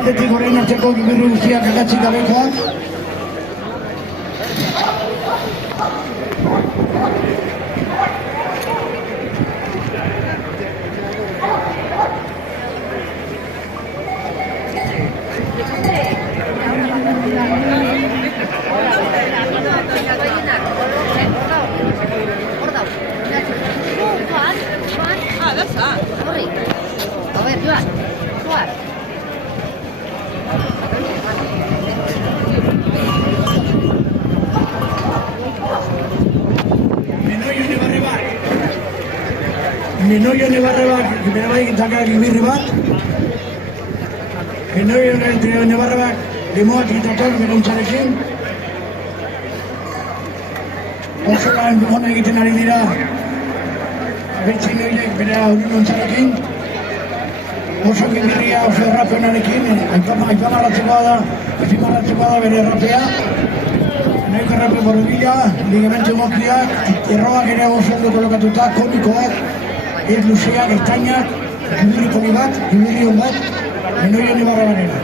aldetik orain arteko gibirri guztiak akatzik gabekoak. Menoio nebarrebak, berebaik itakak gibirri bat. Menoio nebarrebak, limoak itatak beruntzarekin. Oso lan hona egiten ari dira, betxin horiek bere horuntzarekin. Oso gibirria, oso errapenarekin, aipamarratzekoa da bere errapea. Nahiko errape borobila, ligamentu mokiak, erroak ere oso ondo kolokatuta, komikoak. Ez luzeak, ertainak, gibirri komi bat, gibirri hon bat, Menoio nebarrebanera.